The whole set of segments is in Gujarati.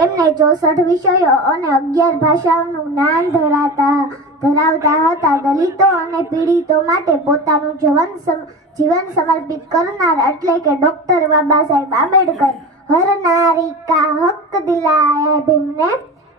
તેમને 64 વિષયો અને 11 ભાષાઓનું જ્ઞાન ધરાવતા હતા. દલિતો અને પીડિતો માટે પોતાનું જીવન સમર્પિત કરનાર એટલે કે ડોક્ટર બાબા સાહેબ આંબેડકર. हर नारी का हक दिलाए भीम ने,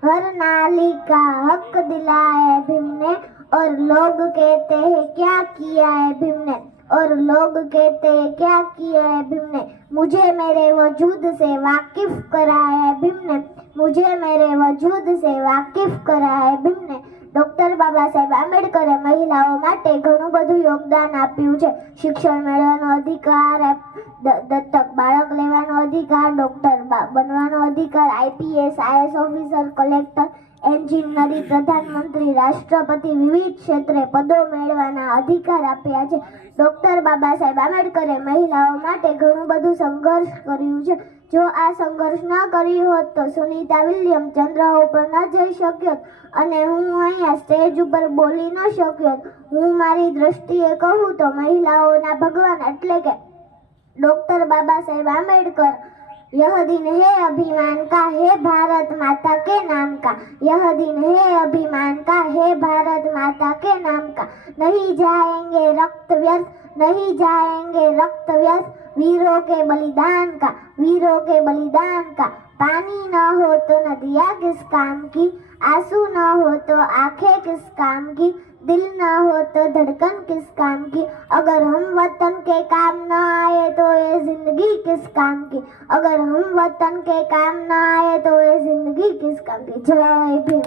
हर नारी का हक दिलाए भीम ने, और लोग कहते हैं क्या किया है भीम ने, और लोग कहते हैं क्या किया है भीम ने, मुझे मेरे वजूद से वाकिफ कराया है भीम ने, मुझे मेरे वजूद से वाकिफ कराया है भीम ने. ડોક્ટર બાબા સાહેબ આંબેડકરે મહિલાઓ માટે ઘણું બધું યોગદાન આપ્યું છે. શિક્ષણ મેળવવાનો અધિકાર, દત્તક બાળક લેવાનો અધિકાર, ડોક્ટર બનવાનો અધિકાર, IPS, IAS officer, collector, engineering, પ્રધાનમંત્રી, રાષ્ટ્રપતિ, વિવિધ ક્ષેત્રે પદો મેળવવાના અધિકાર આપ્યા છે. ડોક્ટર બાબા સાહેબ આંબેડકરે મહિલાઓ માટે ઘણું બધું સંઘર્ષ કર્યું છે. જો આ સંઘર્ષ ન કર્યું હોત તો સુનીતા વિલિયમ ચંદ્ર ઉપર ન જઈ શક્યો અને હું અહીંયા સ્ટેજ ઉપર બોલી ન શક્યો. હું મારી દ્રષ્ટિએ કહું તો મહિલાઓના ભગવાન એટલે કે डॉक्टर बाबा साहेब आंबेडकर. यह दिन है अभिमान का, है भारत माता के नाम का, यह दिन है अभिमान का, है भारत माता के नाम का. नहीं जाएंगे रक्त व्यर्थ, नहीं जाएंगे रक्त व्यर्थ, वीरों के बलिदान का, वीरों के बलिदान का. पानी न हो तो नदियाँ किस काम की, आंसू न हो तो आंखें किस काम की, दिल न हो तो धड़कन किस काम की. अगर हम वतन के काम न आए तो ये जिंदगी किस काम की, अगर हम वतन के काम न आए तो ये जिंदगी किस काम की. जय भीम.